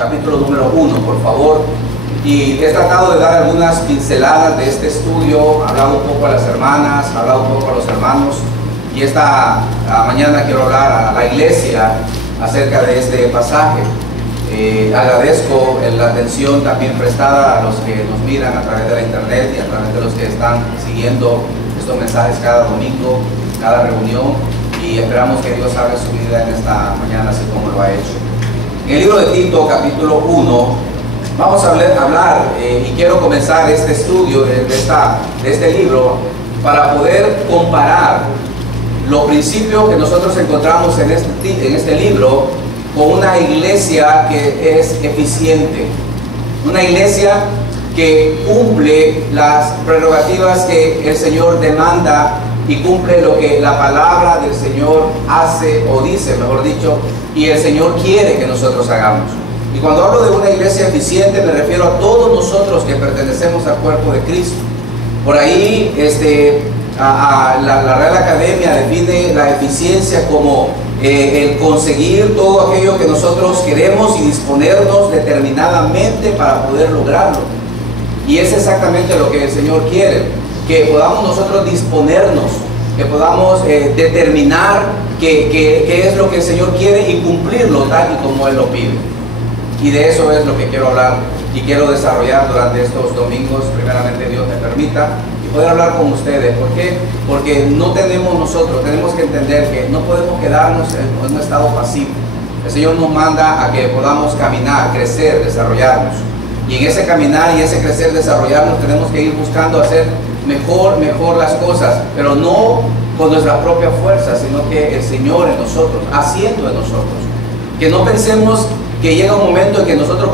capítulo número 1, por favor. Y he tratado de dar algunas pinceladas de este estudio, he hablado un poco a las hermanas, he hablado un poco a los hermanos, y esta mañana quiero hablar a la iglesia acerca de este pasaje. Agradezco la atención también prestada a los que nos miran a través de la internet y a través de los que están siguiendo estos mensajes cada domingo, cada reunión, y esperamos que Dios abra su vida en esta mañana así como lo ha hecho. En el libro de Tito, capítulo 1, vamos a hablar y quiero comenzar este estudio de este libro para poder comparar los principios que nosotros encontramos en este libro con una iglesia que es eficiente, una iglesia que cumple las prerrogativas que el Señor demanda y cumple lo que la palabra del Señor hace o dice, mejor dicho, y el Señor quiere que nosotros hagamos. Y cuando hablo de una iglesia eficiente me refiero a todos nosotros que pertenecemos al cuerpo de Cristo. Por ahí la Real Academia define la eficiencia como el conseguir todo aquello que nosotros queremos y disponernos determinadamente para poder lograrlo. Y es exactamente lo que el Señor quiere, que podamos nosotros disponernos, que podamos determinar qué es lo que el Señor quiere y cumplirlo tal y como Él lo pide. Y de eso es lo que quiero hablar y quiero desarrollar durante estos domingos, primeramente Dios me permita, y poder hablar con ustedes. ¿Por qué? Porque no tenemos que entender que no podemos quedarnos en un estado pasivo. El Señor nos manda a que podamos caminar, crecer, desarrollarnos. Y en ese caminar y ese crecer, desarrollarnos, tenemos que ir buscando hacer mejor las cosas, pero no con nuestra propia fuerza, sino que el Señor en nosotros, haciendo en nosotros. Que no pensemos que llega un momento en que nosotros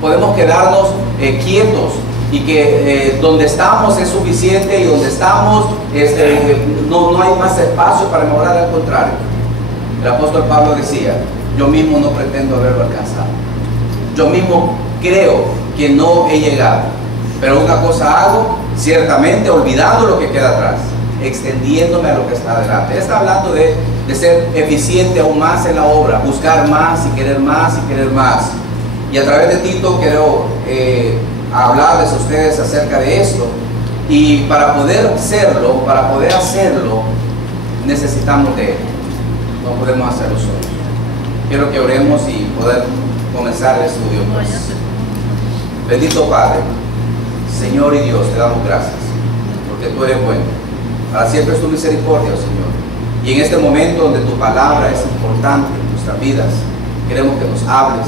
podemos quedarnos quietos y que donde estamos es suficiente y donde estamos no hay más espacio para mejorar, al contrario. El apóstol Pablo decía: yo mismo no pretendo haberlo alcanzado, yo mismo creo que no he llegado, pero una cosa hago, ciertamente olvidando lo que queda atrás, extendiéndome a lo que está adelante. Él está hablando de ser eficiente aún más en la obra, buscar más y querer más y querer más. Y a través de Tito quiero hablarles a ustedes acerca de esto. Y para poder hacerlo, necesitamos de Él. No podemos hacerlo solos. Quiero que oremos y poder comenzar el estudio, pues. Bendito Padre, Señor y Dios, te damos gracias, porque tú eres bueno. Para siempre es tu misericordia, Señor. Y en este momento donde tu palabra es importante en nuestras vidas, queremos que nos hables,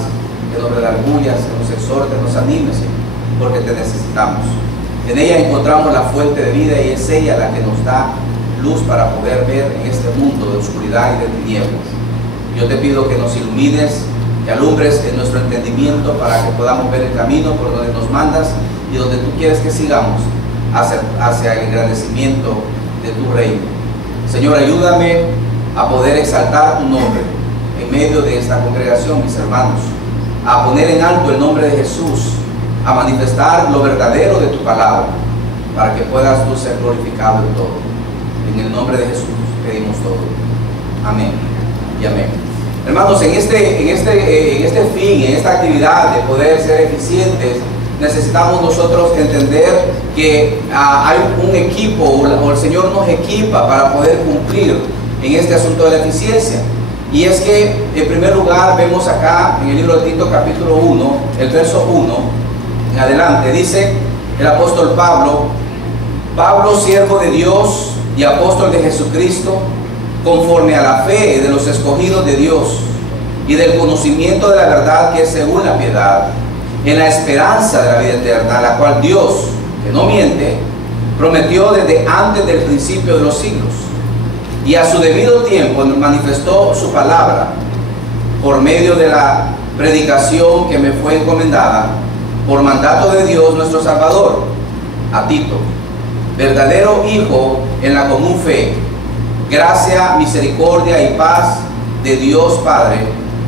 que nos redargullas, que nos exhortes, nos animes, Señor, porque te necesitamos. En ella encontramos la fuente de vida y es ella la que nos da luz para poder ver en este mundo de oscuridad y de tinieblas. Yo te pido que nos ilumines, que alumbres en nuestro entendimiento para que podamos ver el camino por donde nos mandas y donde tú quieres que sigamos hacia el engrandecimiento de tu reino. Señor, ayúdame a poder exaltar tu nombre en medio de esta congregación, mis hermanos, a poner en alto el nombre de Jesús, a manifestar lo verdadero de tu palabra, para que puedas tú ser glorificado en todo. En el nombre de Jesús pedimos todo. Amén y amén. Hermanos, en esta actividad de poder ser eficientes, necesitamos nosotros entender que hay un equipo, o el Señor nos equipa para poder cumplir en este asunto de la eficiencia. Y es que, en primer lugar, vemos acá en el libro de Tito, capítulo 1, el verso 1 en adelante, dice el apóstol Pablo: siervo de Dios y apóstol de Jesucristo, conforme a la fe de los escogidos de Dios y del conocimiento de la verdad que es según la piedad, en la esperanza de la vida eterna, la cual Dios, que no miente, prometió desde antes del principio de los siglos, y a su debido tiempo manifestó su palabra por medio de la predicación que me fue encomendada por mandato de Dios nuestro Salvador, a Tito, verdadero hijo en la común fe. Gracia, misericordia y paz de Dios Padre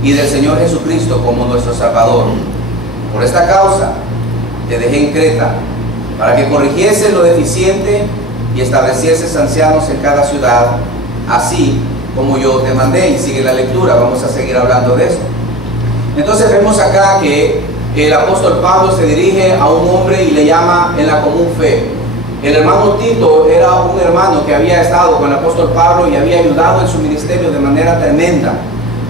y del Señor Jesucristo como nuestro Salvador. Por esta causa te dejé en Creta, para que corrigiese lo deficiente y establecieses ancianos en cada ciudad, así como yo te mandé. Y sigue la lectura, vamos a seguir hablando de esto. Entonces vemos acá que el apóstol Pablo se dirige a un hombre y le llama en la común fe. El hermano Tito era un hermano que había estado con el apóstol Pablo y había ayudado en su ministerio de manera tremenda.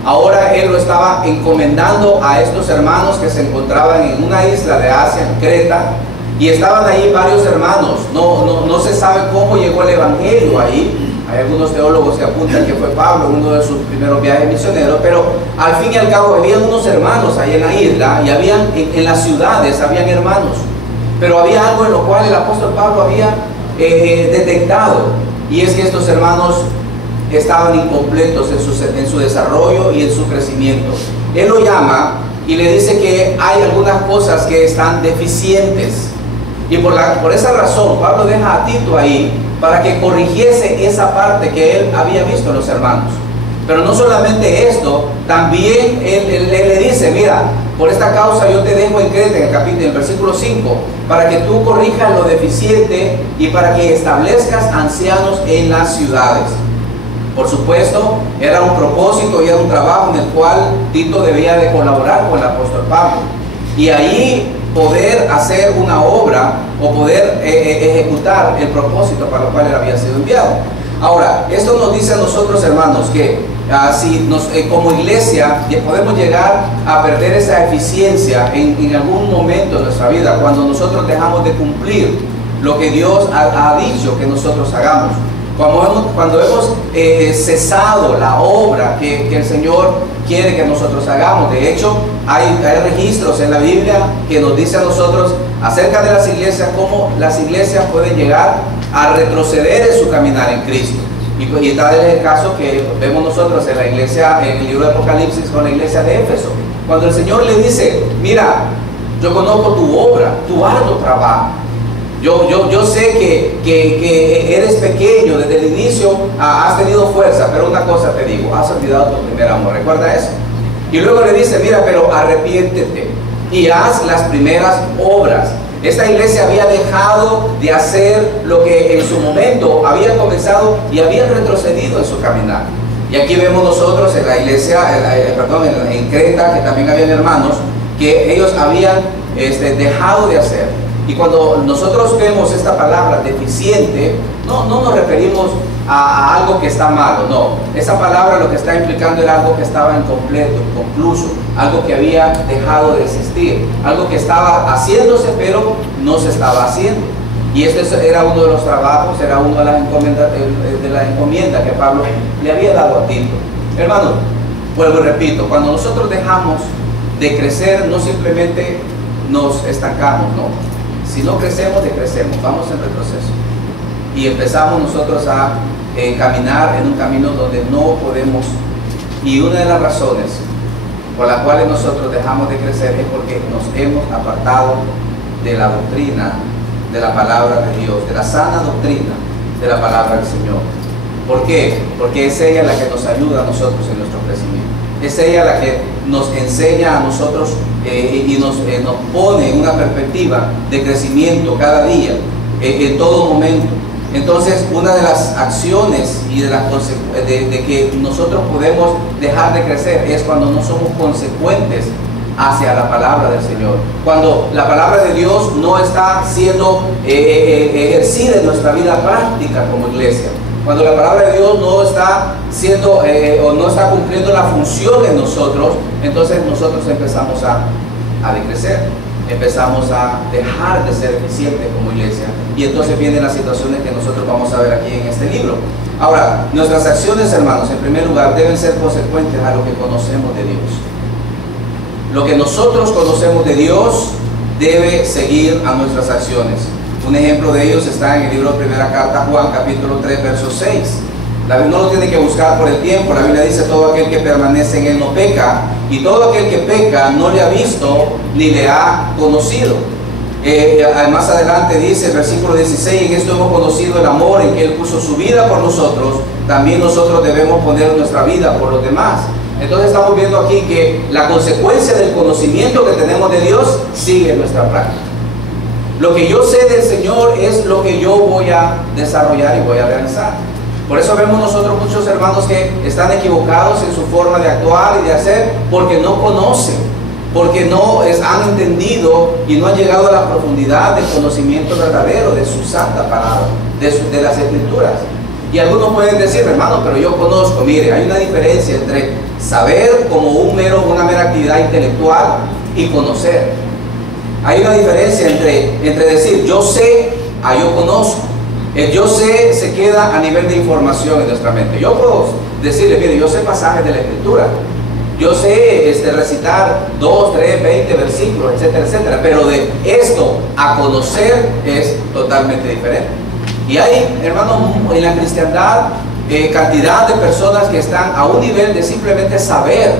Ahora él lo estaba encomendando a estos hermanos que se encontraban en una isla de Asia, en Creta, y estaban ahí varios hermanos. No se sabe cómo llegó el evangelio ahí. Hay algunos teólogos que apuntan que fue Pablo en uno de sus primeros viajes misioneros, pero al fin y al cabo habían unos hermanos ahí en la isla y habían en las ciudades habían hermanos, pero había algo en lo cual el apóstol Pablo había detectado, y es que estos hermanos estaban incompletos en su desarrollo y en su crecimiento. Él lo llama y le dice que hay algunas cosas que están deficientes, y por esa razón Pablo deja a Tito ahí para que corrigiese esa parte que él había visto en los hermanos. Pero no solamente esto, también él le dice, mira, por esta causa yo te dejo en Creta, en el versículo 5, para que tú corrijas lo deficiente y para que establezcas ancianos en las ciudades. Por supuesto, era un propósito y era un trabajo en el cual Tito debía de colaborar con el apóstol Pablo. Y ahí poder hacer una obra o poder ejecutar el propósito para el cual él había sido enviado. Ahora, esto nos dice a nosotros, hermanos, que si como iglesia podemos llegar a perder esa eficiencia en algún momento de nuestra vida, cuando nosotros dejamos de cumplir lo que Dios ha dicho que nosotros hagamos. Cuando hemos cesado la obra que el Señor quiere que nosotros hagamos. De hecho, hay registros en la Biblia que nos dice a nosotros acerca de las iglesias, cómo las iglesias pueden llegar a retroceder en su caminar en Cristo. Y tal es el caso que vemos nosotros en la iglesia, en el libro de Apocalipsis, con la iglesia de Éfeso. Cuando el Señor le dice, mira, yo conozco tu obra, tu arduo trabajo. Yo sé que eres pequeño, desde el inicio has tenido fuerza, pero una cosa te digo, has olvidado tu primer amor, recuerda eso. Y luego le dice, mira, pero arrepiéntete y haz las primeras obras. Esta iglesia había dejado de hacer lo que en su momento había comenzado y había retrocedido en su caminar. Y aquí vemos nosotros en la iglesia, en Creta, que también habían hermanos, que ellos habían dejado de hacer. Y cuando nosotros vemos esta palabra deficiente, no nos referimos a algo que está malo, no. Esa palabra lo que está implicando era algo que estaba incompleto, inconcluso, algo que había dejado de existir, algo que estaba haciéndose pero no se estaba haciendo. Y este era uno de los trabajos, era una de las encomiendas que Pablo le había dado a Tito. Hermano, vuelvo y repito, cuando nosotros dejamos de crecer, no simplemente nos estancamos, no. Si no crecemos, decrecemos, vamos en retroceso. Y empezamos nosotros a caminar en un camino donde no podemos. Y una de las razones por las cuales nosotros dejamos de crecer es porque nos hemos apartado de la doctrina, de la palabra de Dios, de la sana doctrina de la palabra del Señor. ¿Por qué? Porque es ella la que nos ayuda a nosotros en nuestro crecimiento. Es ella la que nos enseña a nosotros y nos pone en una perspectiva de crecimiento cada día, en todo momento. Entonces, una de las acciones y de que nosotros podemos dejar de crecer es cuando no somos consecuentes hacia la palabra del Señor. Cuando la palabra de Dios no está siendo ejercida en nuestra vida práctica como iglesia. Cuando la palabra de Dios no está siendo o no está cumpliendo la función en nosotros, entonces nosotros empezamos a decrecer, empezamos a dejar de ser eficientes como iglesia, y entonces vienen las situaciones que nosotros vamos a ver aquí en este libro. Ahora, nuestras acciones, hermanos, en primer lugar, deben ser consecuentes a lo que conocemos de Dios. Lo que nosotros conocemos de Dios debe seguir a nuestras acciones. Un ejemplo de ellos está en el libro de Primera Carta a Juan, capítulo 3, verso 6. No lo tiene que buscar por el tiempo. La Biblia dice: todo aquel que permanece en él no peca, y todo aquel que peca no le ha visto ni le ha conocido. Más adelante dice el versículo 16: en esto hemos conocido el amor, en que Él puso su vida por nosotros, también nosotros debemos poner nuestra vida por los demás. Entonces estamos viendo aquí que la consecuencia del conocimiento que tenemos de Dios sigue en nuestra práctica. Lo que yo sé del Señor es lo que yo voy a desarrollar y voy a realizar. Por eso vemos nosotros muchos hermanos que están equivocados en su forma de actuar y de hacer, porque no conocen porque han entendido y no han llegado a la profundidad del conocimiento verdadero de su santa palabra, de las Escrituras. Y algunos pueden decir, hermano, pero yo conozco. Mire, hay una diferencia entre saber como una mera actividad intelectual y conocer. Hay una diferencia entre decir yo sé a yo conozco. El yo sé se queda a nivel de información en nuestra mente. Yo puedo decirle, mire, yo sé pasajes de la Escritura, yo sé recitar 2, 3, 20 versículos, etcétera, etcétera, pero de esto a conocer es totalmente diferente. Y hay, hermanos, en la cristiandad cantidad de personas que están a un nivel de simplemente saber,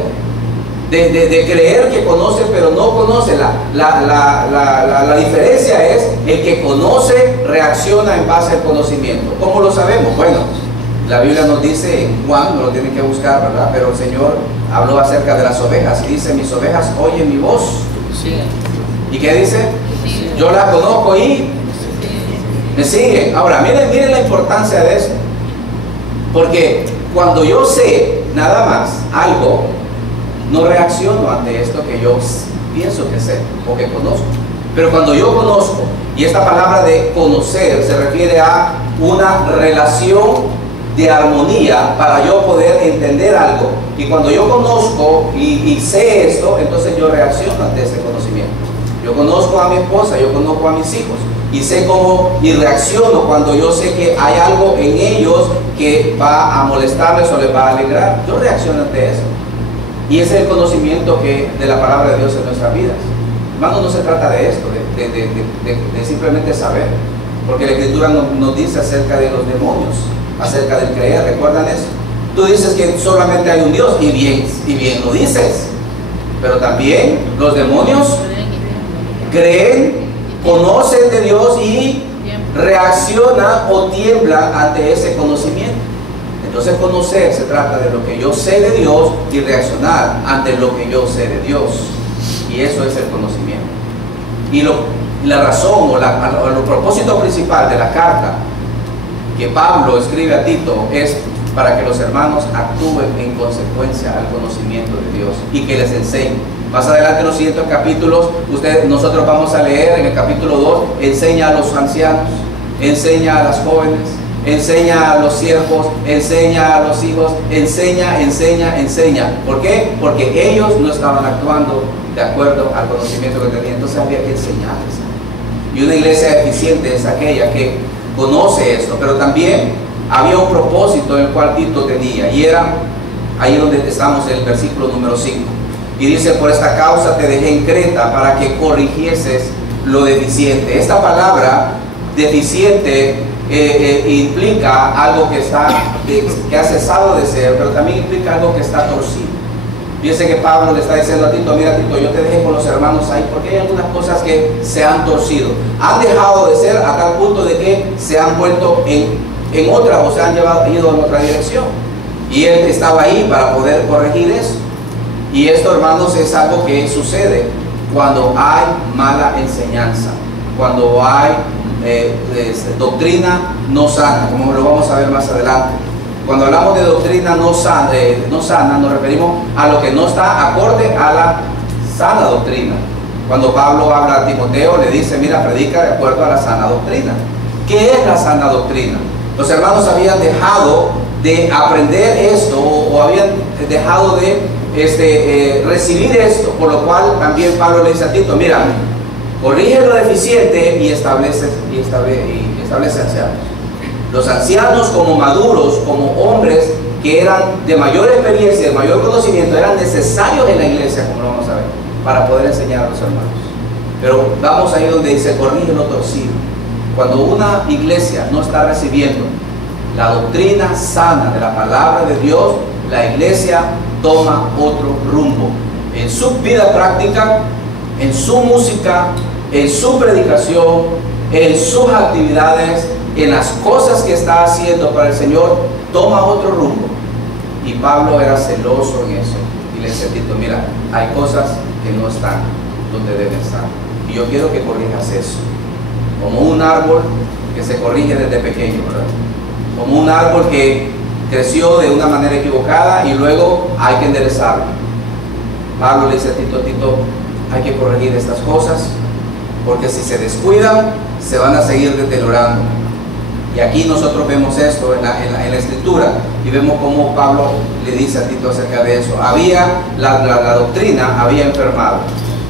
de creer que conoce, pero no conoce. La diferencia es el que conoce reacciona en base al conocimiento. ¿Cómo lo sabemos? Bueno, la Biblia nos dice en Juan, no lo tienen que buscar, ¿verdad? Pero el Señor habló acerca de las ovejas y dice, mis ovejas oyen mi voz. Sí. ¿Y qué dice? Sí. Yo la conozco y me siguen. Ahora, miren la importancia de eso. Porque cuando yo sé nada más algo, no reacciono ante esto que yo pienso que sé o que conozco. Pero cuando yo conozco, y esta palabra de conocer se refiere a una relación de armonía para yo poder entender algo. Y cuando yo conozco y sé esto, entonces yo reacciono ante este conocimiento. Yo conozco a mi esposa, yo conozco a mis hijos y sé cómo y reacciono cuando yo sé que hay algo en ellos que va a molestarles o les va a alegrar. Yo reacciono ante eso. Y ese es el conocimiento de la palabra de Dios en nuestras vidas. Hermano, no se trata de esto, de simplemente saber, porque la Escritura nos dice acerca de los demonios, acerca del creer. ¿Recuerdan eso? Tú dices que solamente hay un Dios, y bien lo dices, pero también los demonios creen, conocen de Dios y reaccionan o tiemblan ante ese conocimiento. Entonces conocer se trata de lo que yo sé de Dios y reaccionar ante lo que yo sé de Dios. Y eso es el conocimiento. Y la razón o el propósito principal de la carta que Pablo escribe a Tito es para que los hermanos actúen en consecuencia al conocimiento de Dios y que les enseñen. Más adelante en los siguientes capítulos, nosotros vamos a leer en el capítulo 2, enseña a los ancianos, enseña a las jóvenes, enseña a los siervos, enseña a los hijos, enseña. ¿Por qué? Porque ellos no estaban actuando de acuerdo al conocimiento que tenían, entonces había que enseñarles. Y una iglesia eficiente es aquella que conoce esto, pero también había un propósito en el cual Tito tenía, y era ahí donde estamos en el versículo número 5. Y dice, por esta causa te dejé en Creta para que corrigieses lo deficiente. Esta palabra deficiente implica algo que ha cesado de ser, pero también implica algo que está torcido. Fíjense que Pablo le está diciendo a Tito, mira Tito, yo te dejé con los hermanos ahí porque hay algunas cosas que se han torcido, han dejado de ser a tal punto de que se han vuelto en otra, o se han ido en otra dirección, y él estaba ahí para poder corregir eso. Y esto, hermanos, es algo que sucede cuando hay mala enseñanza, cuando hay doctrina no sana, como lo vamos a ver más adelante. Cuando hablamos de doctrina no sana, nos referimos a lo que no está acorde a la sana doctrina. Cuando Pablo habla a Timoteo, le dice, mira, predica de acuerdo a la sana doctrina. ¿Qué es la sana doctrina? Los hermanos habían dejado de aprender esto o habían dejado de recibir esto, por lo cual también Pablo le dice a Tito, mira, corrige lo deficiente y establece ancianos. Los ancianos como maduros, como hombres que eran de mayor experiencia, de mayor conocimiento, eran necesarios en la iglesia, como lo vamos a ver, para poder enseñar a los hermanos. Pero vamos ahí donde dice, corrige lo torcido. Cuando una iglesia no está recibiendo la doctrina sana de la palabra de Dios, la iglesia toma otro rumbo en su vida práctica, en su música, en su predicación, en sus actividades, en las cosas que está haciendo para el Señor, toma otro rumbo. Y Pablo era celoso en eso y le dice a Tito, mira, hay cosas que no están donde deben estar y yo quiero que corrijas eso, como un árbol que se corrige desde pequeño, ¿verdad? Como un árbol que creció de una manera equivocada y luego hay que enderezarlo. Pablo le dice a Tito, hay que corregir estas cosas, porque si se descuidan, se van a seguir deteriorando. Y aquí nosotros vemos esto en la Escritura, y vemos cómo Pablo le dice a Tito acerca de eso. La doctrina había enfermado,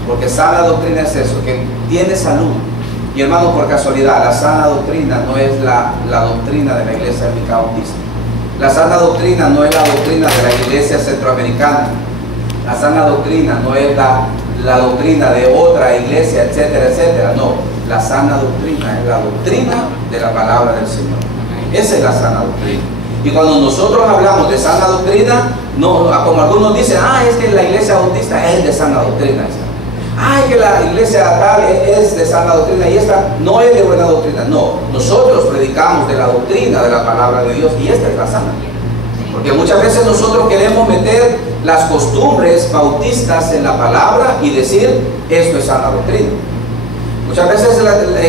porque sana doctrina es eso, que tiene salud. Y hermano, por casualidad, la sana doctrina no es la doctrina de la iglesia bíblica bautista. La sana doctrina no es la doctrina de la iglesia centroamericana. La sana doctrina no es la doctrina de otra iglesia, etcétera, etcétera. No, la sana doctrina es la doctrina de la palabra del Señor. Esa es la sana doctrina. Y cuando nosotros hablamos de sana doctrina, no, como algunos dicen, es que la iglesia bautista es de sana doctrina. Es que la iglesia tal es de sana doctrina y esta no es de buena doctrina. No, nosotros predicamos de la doctrina de la palabra de Dios y esta es la sana. Porque muchas veces nosotros queremos meter las costumbres bautistas en la palabra y decir, esto es sana doctrina. Muchas veces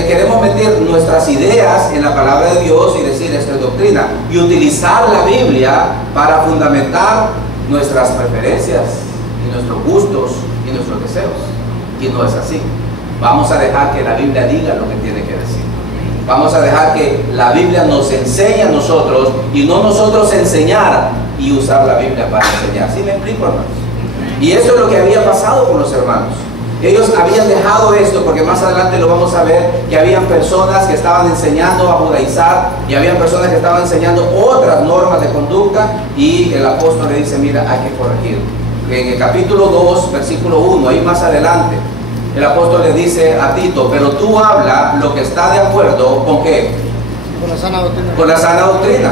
queremos meter nuestras ideas en la palabra de Dios y decir, esto es doctrina. Y utilizar la Biblia para fundamentar nuestras preferencias y nuestros gustos y nuestros deseos. Y no es así. Vamos a dejar que la Biblia diga lo que tiene que decir. Vamos a dejar que la Biblia nos enseñe a nosotros y no nosotros enseñar y usar la Biblia para enseñar. ¿Sí me explico, hermanos? Y eso es lo que había pasado con los hermanos. Ellos habían dejado esto, porque más adelante lo vamos a ver, que habían personas que estaban enseñando a judaizar y habían personas que estaban enseñando otras normas de conducta, y el apóstol le dice, mira, hay que corregir. En el capítulo 2, versículo 1, ahí más adelante, el apóstol le dice a Tito, pero tú habla lo que está de acuerdo con ¿qué? Con la sana doctrina. Con la sana doctrina.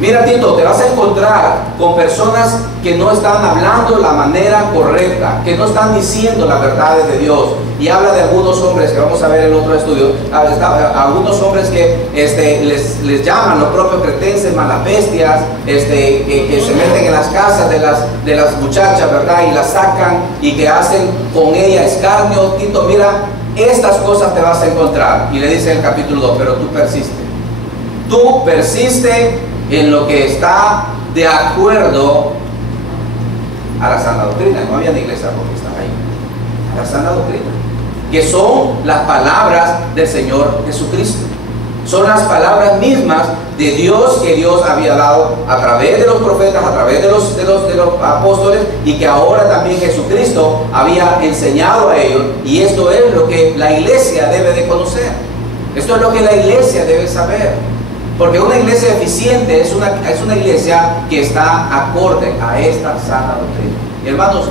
Mira, Tito, te vas a encontrar con personas que no están hablando la manera correcta, que no están diciendo las verdades de Dios. Y habla de algunos hombres, que vamos a ver en otro estudio, algunos hombres que les llaman los propios cretenses malas bestias, que se meten en las casas de las muchachas, ¿verdad? Y las sacan y que hacen con ella escarnio. Tito, mira, estas cosas te vas a encontrar. Y le dice en el capítulo 2, pero tú persiste. Tú persiste en lo que está de acuerdo a la sana doctrina. No había iglesia porque están ahí. A la sana doctrina, que son las palabras del Señor Jesucristo. Son las palabras mismas de Dios que Dios había dado a través de los profetas, a través de los apóstoles, y que ahora también Jesucristo había enseñado a ellos. Y esto es lo que la iglesia debe de conocer. Esto es lo que la iglesia debe saber. Porque una iglesia eficiente es una iglesia que está acorde a esta sana doctrina. Y hermanos,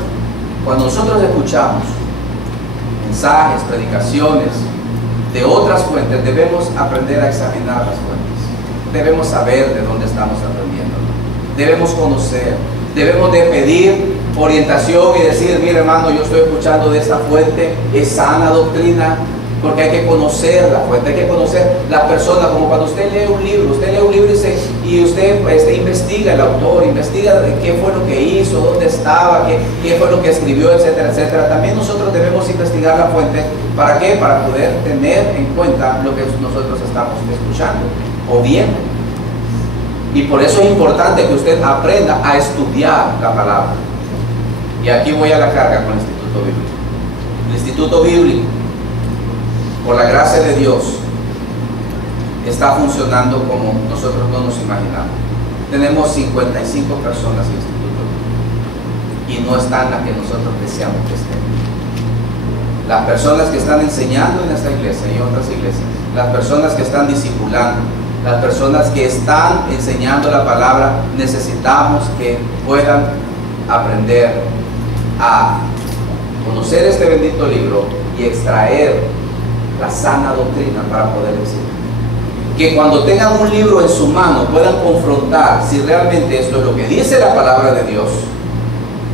cuando nosotros escuchamos mensajes, predicaciones de otras fuentes, debemos aprender a examinar las fuentes. Debemos saber de dónde estamos aprendiendo. Debemos conocer. Debemos de pedir orientación y decir, mire hermano, yo estoy escuchando de esta fuente, es sana doctrina. Porque hay que conocer la fuente, hay que conocer la persona, como cuando usted lee un libro y usted investiga el autor, investiga qué fue lo que hizo, dónde estaba, qué fue lo que escribió, etcétera, etcétera. También nosotros debemos investigar la fuente, ¿para qué? Para poder tener en cuenta lo que nosotros estamos escuchando o viendo. Y por eso es importante que usted aprenda a estudiar la palabra. Y aquí voy a la carga con el Instituto Bíblico. El Instituto Bíblico, por la gracia de Dios, está funcionando como nosotros no nos imaginamos. Tenemos 55 personas en el instituto y no están las que nosotros deseamos que estén. Las personas que están enseñando en esta iglesia y otras iglesias, las personas que están discipulando, las personas que están enseñando la palabra, necesitamos que puedan aprender a conocer este bendito libro y extraer la sana doctrina para poder enseñar. Que cuando tengan un libro en su mano puedan confrontar si realmente esto es lo que dice la palabra de Dios,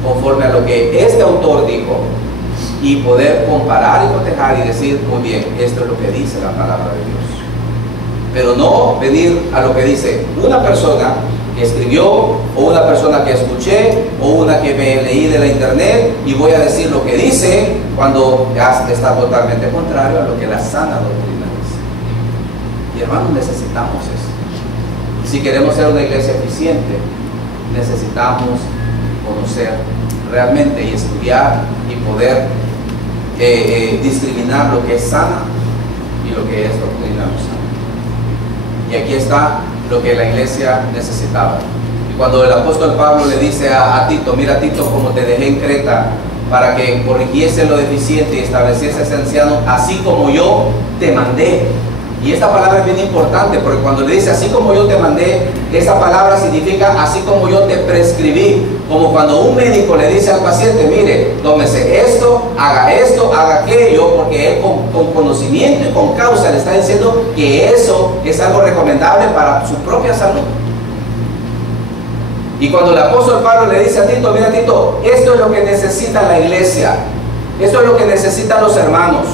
conforme a lo que este autor dijo, y poder comparar y cotejar y decir, muy bien, esto es lo que dice la palabra de Dios. Pero no venir a lo que dice una persona que escribió, o una persona que escuché, o una que me leí de la internet, y voy a decir lo que dice cuando ya está totalmente contrario a lo que la sana doctrina dice. Y hermanos, necesitamos eso. Si queremos ser una iglesia eficiente, necesitamos conocer realmente y estudiar y poder discriminar lo que es sana y lo que es doctrina no sana. Y aquí está lo que la iglesia necesitaba. Y cuando el apóstol Pablo le dice a Tito, mira Tito, como te dejé en Creta para que corrigiese lo deficiente y estableciese ese anciano, así como yo te mandé. Y esta palabra es bien importante, porque cuando le dice así como yo te mandé, esa palabra significa así como yo te prescribí. Como cuando un médico le dice al paciente, mire, tómese esto, haga aquello, porque él con conocimiento y con causa le está diciendo que eso es algo recomendable para su propia salud. Y cuando el apóstol Pablo le dice a Tito, mira Tito, esto es lo que necesita la iglesia, esto es lo que necesitan los hermanos,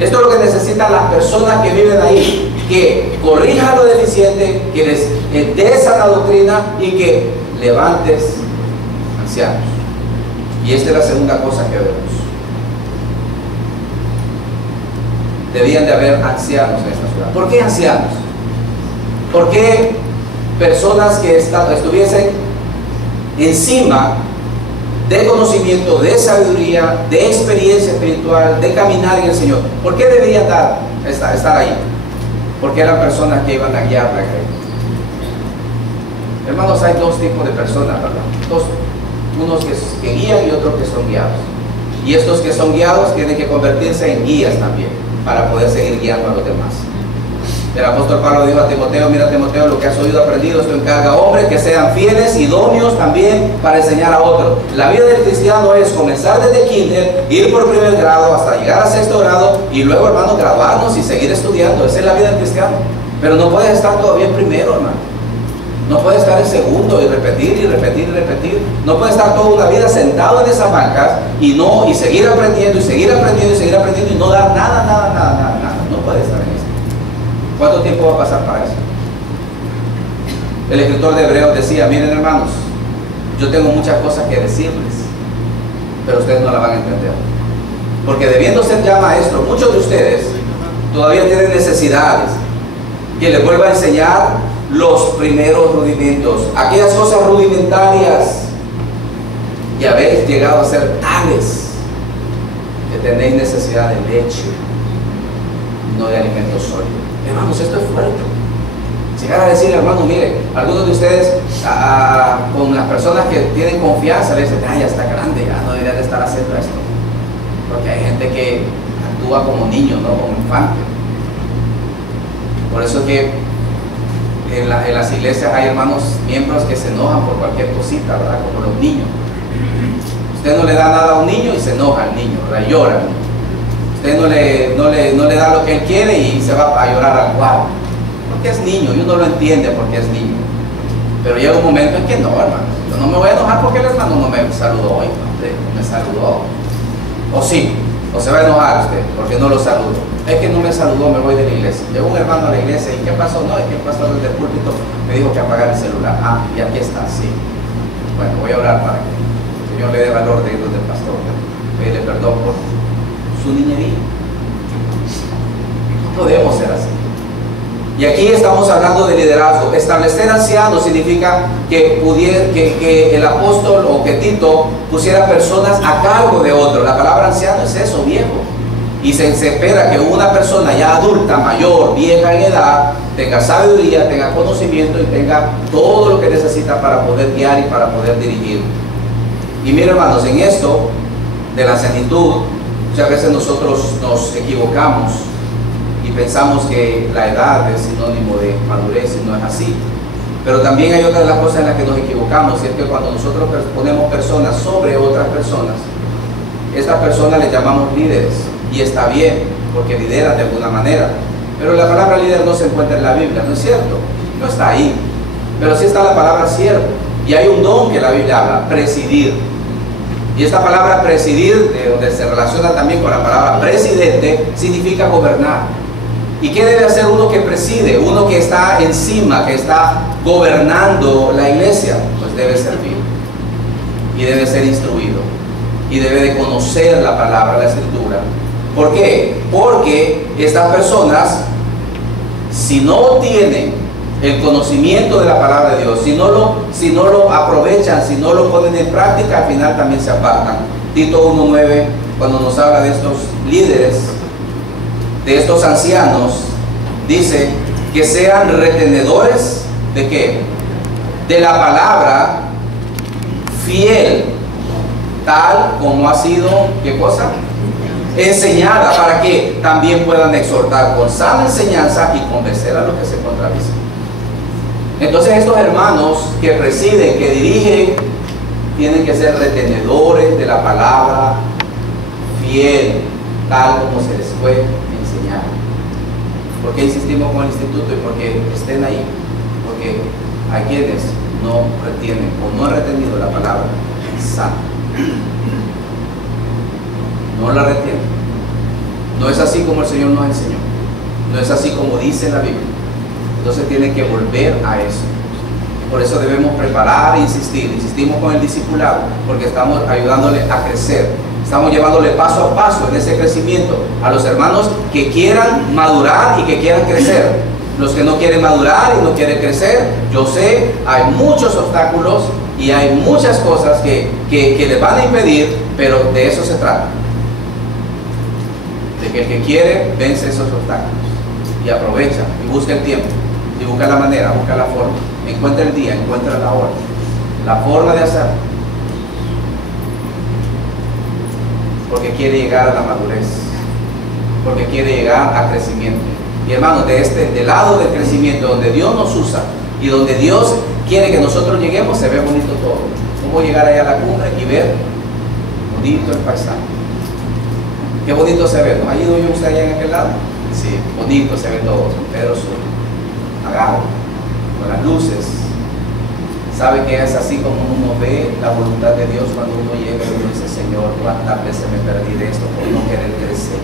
esto es lo que necesitan las personas que viven ahí, que corrijan lo deficiente, que les des sana doctrina y que levantes ancianos. Y esta es la segunda cosa que vemos. Debían de haber ancianos en esta ciudad. ¿Por qué ancianos? ¿Por qué personas que estuviesen encima de conocimiento, de sabiduría, de experiencia espiritual, de caminar en el Señor? ¿Por qué deberían estar ahí? Porque eran personas que iban a guiar la iglesia. Hermanos, hay dos tipos de personas, ¿verdad? Unos que guían y otros que son guiados. Y estos que son guiados tienen que convertirse en guías también, para poder seguir guiando a los demás. El apóstol Pablo dijo a Timoteo, mira Timoteo, lo que has oído aprendido, esto encarga a hombres que sean fieles, idóneos también para enseñar a otros. La vida del cristiano es comenzar desde kinder, ir por primer grado hasta llegar a sexto grado y luego, hermano, graduarnos y seguir estudiando. Esa es la vida del cristiano. Pero no puedes estar todavía en primero, hermano. No puedes estar en segundo y repetir y repetir y repetir. No puedes estar toda una vida sentado en esas bancas y seguir aprendiendo y seguir aprendiendo y seguir aprendiendo y no dar nada. No puedes estar en eso. ¿Cuánto tiempo va a pasar para eso? El escritor de Hebreos decía, miren hermanos, yo tengo muchas cosas que decirles, pero ustedes no la van a entender. Porque debiendo ser ya maestros, muchos de ustedes todavía tienen necesidades que les vuelva a enseñar los primeros rudimentos, aquellas cosas rudimentarias, y habéis llegado a ser tales que tenéis necesidad de leche, no de alimento sólido. Hermanos, esto es fuerte. Llegar a decir, hermano, mire, algunos de ustedes con las personas que tienen confianza le dicen, ya está grande, ya no debería de estar haciendo esto. Porque hay gente que actúa como niño, no como infante. Por eso que en las iglesias hay hermanos, miembros que se enojan por cualquier cosita, ¿verdad? Como los niños. Usted no le da nada a un niño y se enoja al niño, ¿verdad? Llora. Usted no le da lo que él quiere y se va a llorar al cuarto. Porque es niño y uno lo entiende porque es niño. Pero llega un momento en que no, hermano. Yo no me voy a enojar porque el hermano no me saludó hoy, no me saludó. O sí, o se va a enojar usted porque no lo saludo. Es que no me saludó, me voy de la iglesia. Llegó un hermano a la iglesia y ¿qué pasó? No, es que el pastor del púlpito me dijo que apagar el celular. Ah, y aquí está, sí. Bueno, voy a orar para que el Señor le dé valor de irnos del pastor. Pedirle perdón por su niñería. No podemos ser así. Y aquí estamos hablando de liderazgo. Establecer ancianos significa que el apóstol o que Tito pusiera personas a cargo de otros. La palabra anciano es eso, viejo. Y se espera que una persona ya adulta, mayor, vieja en edad, tenga sabiduría, tenga conocimiento y tenga todo lo que necesita para poder guiar y para poder dirigir. Y miren, hermanos, en esto de la ancianitud, muchas veces nosotros nos equivocamos y pensamos que la edad es sinónimo de madurez y no es así. Pero también hay otra de las cosas en las que nos equivocamos, y es que cuando nosotros ponemos personas sobre otras personas, estas personas les llamamos líderes, y está bien, porque lideran de alguna manera. Pero la palabra líder no se encuentra en la Biblia, ¿no es cierto? No está ahí. Pero sí está la palabra siervo, y hay un don que la Biblia habla, presidir. Y esta palabra presidir, de donde se relaciona también con la palabra presidente, significa gobernar. ¿Y qué debe hacer uno que preside? Uno que está encima, que está gobernando la iglesia, pues debe servir y debe ser instruido y debe de conocer la palabra, la escritura. ¿Por qué? Porque estas personas, si no tienen el conocimiento de la palabra de Dios, si no lo aprovechan, si no lo ponen en práctica, al final también se apartan. Tito 1:9, cuando nos habla de estos líderes, de estos ancianos, dice que sean retenedores ¿de qué? De la palabra, fiel, tal como ha sido, ¿qué cosa? Enseñada, para que también puedan exhortar con sana enseñanza y convencer a los que se contradicen. Entonces estos hermanos que presiden, que dirigen, tienen que ser retenedores de la palabra, fiel, tal como se les fue enseñado. ¿Por qué insistimos con el instituto y porque estén ahí? Porque hay quienes no retienen o no han retenido la palabra sana. No la retienen. No es así como el Señor nos enseñó. No es así como dice la Biblia. Entonces tiene que volver a eso. Por eso debemos preparar e insistir. Insistimos con el discipulado porque estamos ayudándole a crecer. Estamos llevándole paso a paso en ese crecimiento a los hermanos que quieran madurar y que quieran crecer. Los que no quieren madurar y no quieren crecer, yo sé, hay muchos obstáculos y hay muchas cosas que les van a impedir, pero de eso se trata. De que el que quiere vence esos obstáculos y aprovecha y busca el tiempo y busca la manera, busca la forma, encuentra el día, encuentra la hora, la forma de hacerlo, porque quiere llegar a la madurez, porque quiere llegar a crecimiento. Y hermanos, del lado del crecimiento, donde Dios nos usa y donde Dios quiere que nosotros lleguemos, se ve bonito todo. ¿Cómo llegar allá a la cumbre y ver bonito el paisaje? Qué bonito se ve, ¿no? ¿Ha ido yo usted allá en aquel lado? Sí, bonito se ve todo. San Pedro Sur, apagado, con las luces. ¿Sabe que es así como uno ve la voluntad de Dios cuando uno llega y uno dice, Señor, cuántas veces me perdí de esto por no querer crecer,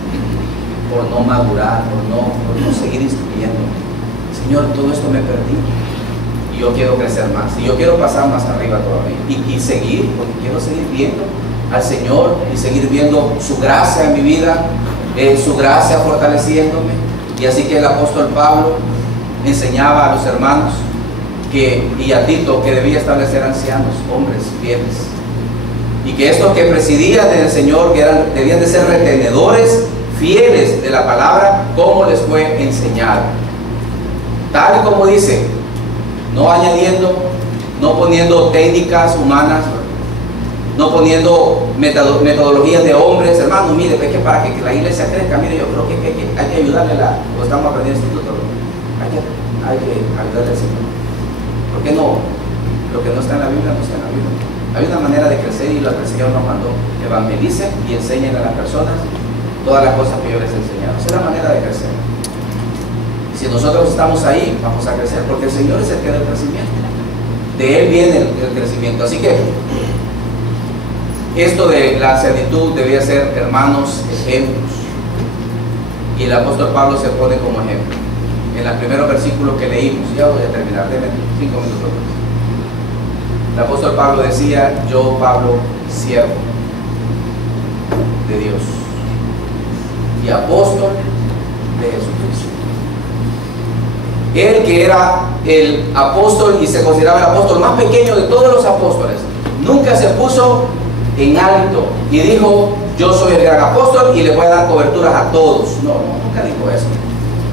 por no madurar, por no seguir instruyendo? Señor, todo esto me perdí y yo quiero crecer más y yo quiero pasar más arriba todavía y seguir, porque quiero seguir viendo al Señor y seguir viendo su gracia en mi vida, su gracia fortaleciéndome. Y así que el apóstol Pablo enseñaba a los hermanos y a Tito que debía establecer ancianos, hombres fieles, y que estos que presidían del Señor, que debían de ser retenedores fieles de la palabra como les fue enseñado, tal como dice, no añadiendo, no poniendo técnicas humanas, no poniendo metodologías de hombres. Hermano, mire, es que para que la iglesia crezca, mire, yo creo que hay que ayudarle lo estamos aprendiendo en el instituto, hay que ayudarle al Señor. ¿Por qué no? Lo que no está en la Biblia no está en la Biblia. Hay una manera de crecer y lo que el Señor nos mandó: evangelicen y enseñen a las personas todas las cosas que yo les he enseñado. Esa es la manera de crecer. Si nosotros estamos ahí, vamos a crecer, porque el Señor es el que da el crecimiento. De Él viene el crecimiento. Así que esto de la ancianitud debía ser, hermanos, ejemplos. Y el apóstol Pablo se pone como ejemplo. En el primer versículo que leímos, ya voy a terminar, de 5 minutos más. El apóstol Pablo decía: yo, Pablo, siervo de Dios y apóstol de Jesucristo. Él, que era el apóstol y se consideraba el apóstol más pequeño de todos los apóstoles, nunca se puso en alto y dijo: yo soy el gran apóstol y le voy a dar coberturas a todos. No, nunca dijo eso.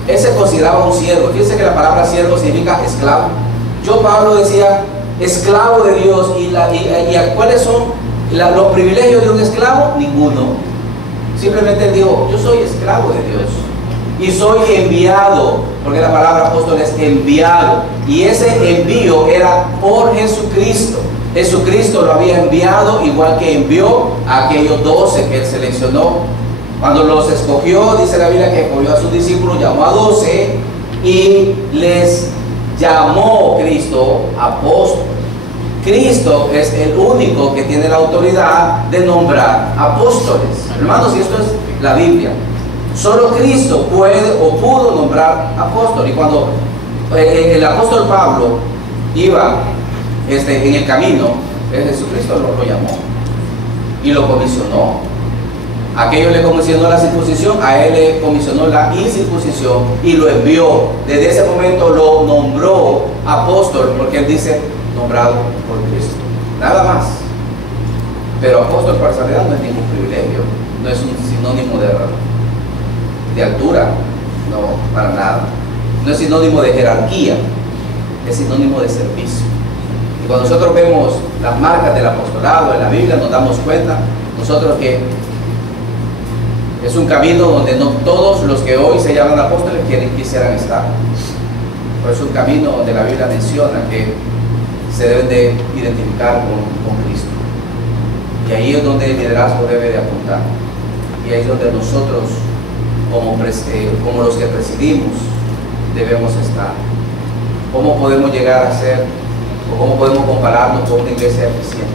Él se consideraba un siervo. Fíjense que la palabra siervo significa esclavo. Yo, Pablo, decía esclavo de Dios. ¿Y cuáles son los privilegios de un esclavo? Ninguno. Simplemente él dijo: yo soy esclavo de Dios y soy enviado, porque la palabra apóstol es enviado, y ese envío era por Jesucristo. Jesucristo lo había enviado, igual que envió a aquellos 12 que él seleccionó. Cuando los escogió, dice la Biblia que escogió a sus discípulos, llamó a 12 y les llamó Cristo apóstoles. Cristo es el único que tiene la autoridad de nombrar apóstoles. Hermanos, y esto es la Biblia. Solo Cristo puede o pudo nombrar apóstol. Y cuando el apóstol Pablo iba en el camino, Jesucristo lo llamó y lo comisionó A aquellos le comisionó la circuncisión, a él le comisionó la incircuncisión y lo envió. Desde ese momento lo nombró apóstol, porque él dice, nombrado por Cristo. Nada más. Pero apóstol por realidad no es ningún privilegio, no es un sinónimo de altura, no, para nada. No es sinónimo de jerarquía, es sinónimo de servicio. Y cuando nosotros vemos las marcas del apostolado en la Biblia, nos damos cuenta nosotros que es un camino donde no todos los que hoy se llaman apóstoles quisieran estar. Pero es un camino donde la Biblia menciona que se deben de identificar con Cristo. Y ahí es donde el liderazgo debe de apuntar. Y ahí es donde nosotros, como los que presidimos, debemos estar. ¿Cómo podemos llegar a ser, o cómo podemos compararnos con una iglesia eficiente?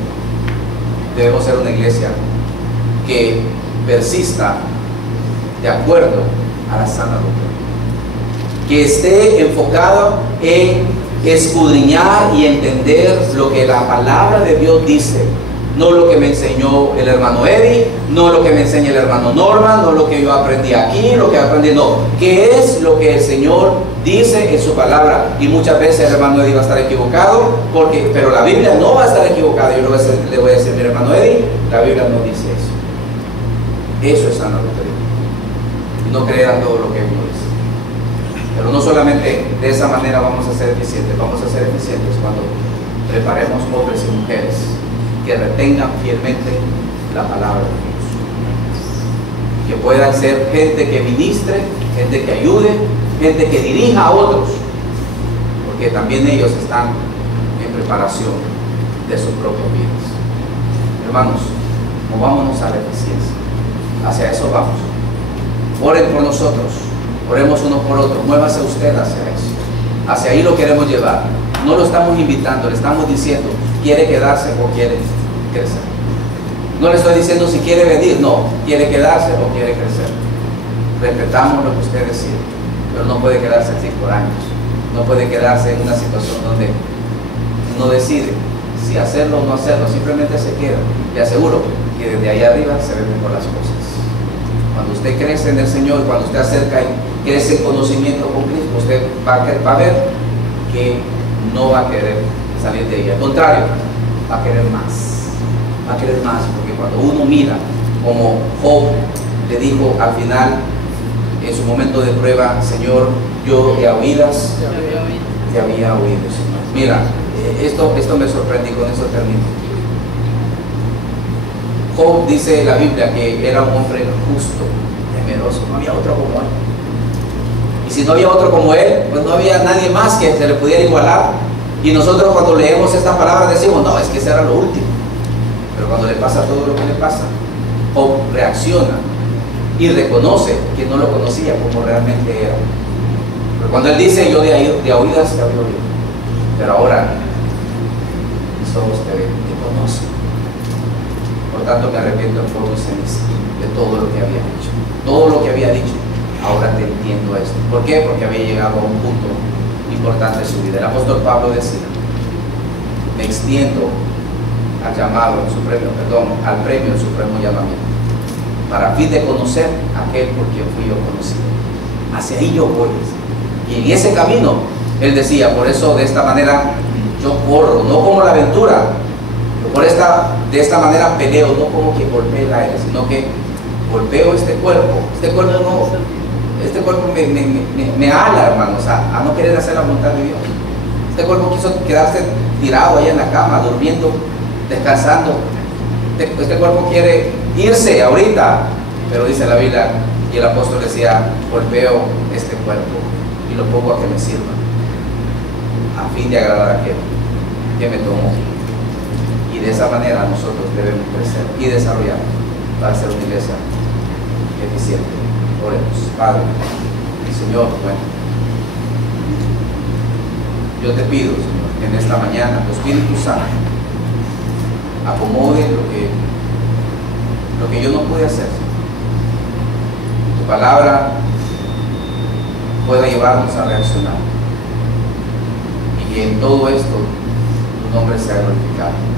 Debemos ser una iglesia que persista de acuerdo a la sana doctrina, que esté enfocado en escudriñar y entender lo que la palabra de Dios dice, no lo que me enseñó el hermano Eddie, no lo que me enseña el hermano Norman, no lo que yo aprendí aquí, lo que aprendí, no, qué es lo que el Señor dice en su palabra. Y muchas veces el hermano Eddie va a estar equivocado, pero la Biblia no va a estar equivocada. Yo le voy a decir, mi hermano Eddie, la Biblia no dice eso. Eso es sana doctrina. No creer a todo lo que uno dice. Pero no solamente de esa manera vamos a ser eficientes, vamos a ser eficientes cuando preparemos hombres y mujeres que retengan fielmente la palabra de Dios, que puedan ser gente que ministre, gente que ayude, gente que dirija a otros, porque también ellos están en preparación de sus propias vidas. Hermanos, movámonos a la eficiencia, hacia eso vamos. Oren por nosotros, oremos uno por otro, muévase usted hacia eso, hacia ahí lo queremos llevar. No lo estamos invitando, le estamos diciendo, ¿quiere quedarse o quiere crecer? No le estoy diciendo si quiere venir, no, quiere quedarse o quiere crecer. Respetamos lo que usted decide, pero no puede quedarse así por años, no puede quedarse en una situación donde no decide si hacerlo o no hacerlo, simplemente se queda. Le aseguro que desde ahí arriba se ven mejor las cosas. Cuando usted crece en el Señor, cuando usted acerca y crece en conocimiento con Cristo, usted va a ver que no va a querer salir de ella. Al contrario, va a querer más. Va a querer más, porque cuando uno mira, como Job le dijo al final, en su momento de prueba, Señor, yo de oídas te había oído, Señor. Mira, esto me sorprende y con eso termino. Job dice en la Biblia que era un hombre justo, temeroso, no había otro como él. Y si no había otro como él, pues no había nadie más que se le pudiera igualar. Y nosotros cuando leemos estas palabras decimos, no, es que ese era lo último. Pero cuando le pasa todo lo que le pasa, Job reacciona y reconoce que no lo conocía como realmente era. Pero cuando él dice, yo de oídas te había oído, pero ahora mis ojos te conocen. Por tanto me arrepiento en fuego y ceniza de todo lo que había dicho. Todo lo que había dicho, ahora te entiendo esto. ¿Por qué? Porque había llegado a un punto importante en su vida. El apóstol Pablo decía, me extiendo al llamado, al premio del supremo llamamiento, para fin de conocer a aquel por quien fui yo conocido. Hacia ahí yo voy. Y en ese camino, él decía, por eso de esta manera yo corro, no como la aventura, de esta manera peleo, no como que golpee el aire, sino que golpeo este cuerpo. Este cuerpo me ala, hermanos, a no querer hacer la voluntad de Dios. Este cuerpo quiso quedarse tirado ahí en la cama, durmiendo, descansando. Este cuerpo quiere irse ahorita, pero dice la Biblia, y el apóstol decía, golpeo este cuerpo y lo pongo a que me sirva, a fin de agradar a aquel que me tomó. Y de esa manera nosotros debemos crecer y desarrollar para ser una iglesia eficiente. Oremos. Padre, Señor, bueno, yo te pido, Señor, que en esta mañana tu Espíritu Santo acomode lo que yo no pude hacer. Tu palabra pueda llevarnos a reaccionar y que en todo esto tu nombre sea glorificado.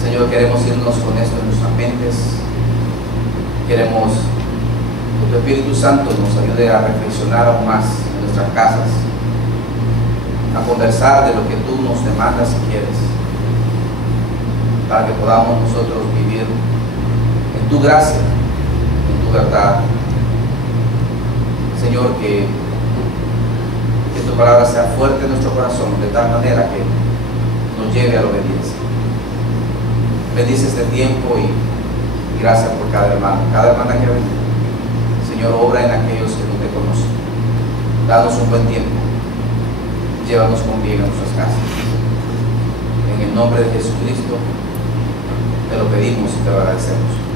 Señor, queremos irnos con esto en nuestras mentes, Queremos que tu Espíritu Santo nos ayude a reflexionar aún más en nuestras casas, a conversar de lo que tú nos demandas y quieres, para que podamos nosotros vivir en tu gracia, en tu verdad. Señor, que tu palabra sea fuerte en nuestro corazón, de tal manera que nos lleve a la obediencia. Bendice este tiempo y gracias por cada hermano, cada hermana que ha venido. Señor, obra en aquellos que no te conocen. Danos un buen tiempo. Llévanos con bien a nuestras casas. En el nombre de Jesucristo te lo pedimos y te lo agradecemos.